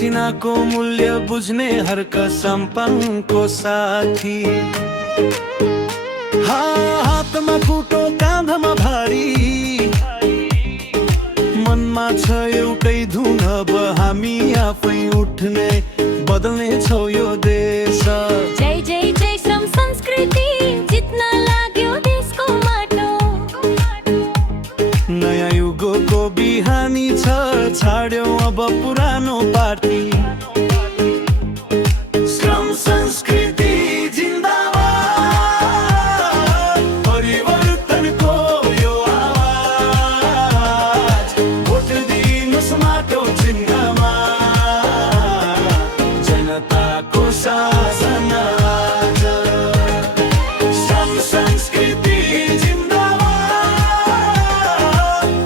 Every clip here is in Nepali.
पसिनाको मूल्य बुझ्ने हर कसम्पनको साथी। हातमा कुटो काँधमा भारी, मनमा छ एउटै धुन, अब हामी आफै उठ्ने बदल्ने छौ यो देश। जय जय जय श्रम संस्कृति, जित्न लाग्यो देशको माटो। नयाँ युगको बिहानी छ, छाड्यौ अब पुरानो पार्टी। श्रम संस्कृति जिन्दाबाद, परिवर्तनको यो आवाज। भोट दिनुस् माटो चिन्हमा, जनताको शासन आज। श्रम संस्कृति जिन्दाबाद,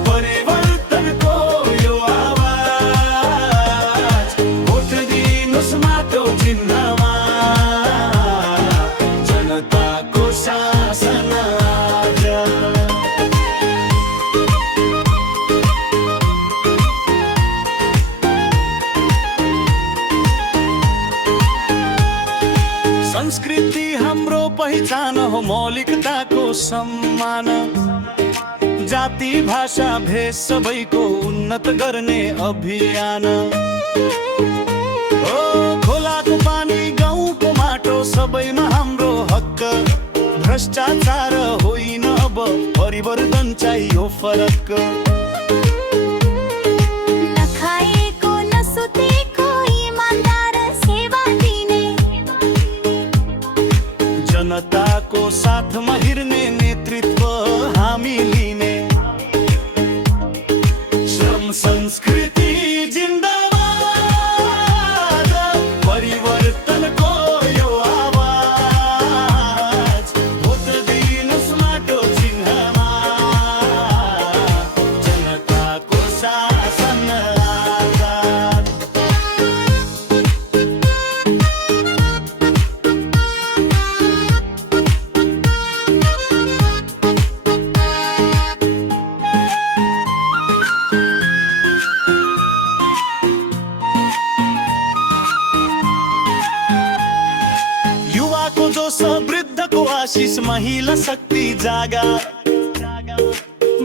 परिवर्तनको यो आवाज। भोट दिनुस् माटो चिन्हमा, जनताको शासन आज। संस्कृति हाम्रो पहिचान हो, मौलिकताको सम्मान। जाति भाषा भेष सबैको उन्नत गर्ने अभियान। ओ खोलाको पानी गाउँको माटो, सबैमा हाम्रो हक। भ्रष्टाचार होइन अब, परिवर्तन चाहियो फरक। नखाएको नसुतेको इमानदार सेवा दिने, जनताको साथमा हिँड्ने नेतृत्व हामी लिने। श्रम संस्कृति जिन्दाबाद, परिवर्तनको यो आवाज। भोट दिनुस् माटो चिन्हमा, जनताको शासन आजाद। युवाको जोश, वृद्धको आशिष, महिला शक्ति जागा।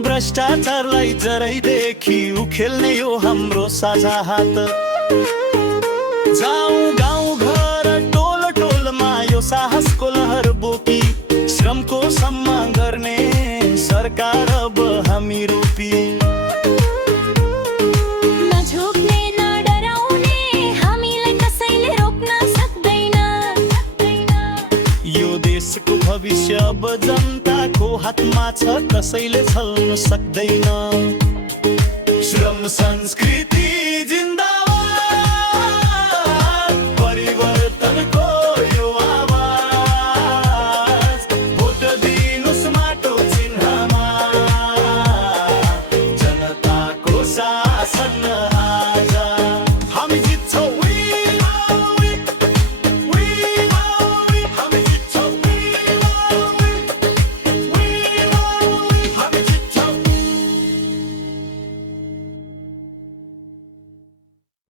भ्रष्टाचारलाई जरैदेखि उखेल्ने यो हाम्रो साझा हात। जाउँ गाउँ घर टोल टोलमा यो साहसको लहर बोकी। श्रमको सम्मान गर्ने सरकार अब हामी रूपी। नझुक्ने न डराउने, हामीलाई कसैले रोक्न सक्दैन। यो देशको भविष्य अब जनताको हातमा छ, कसैले छल्न सक्दैन। श्रम संस्कृति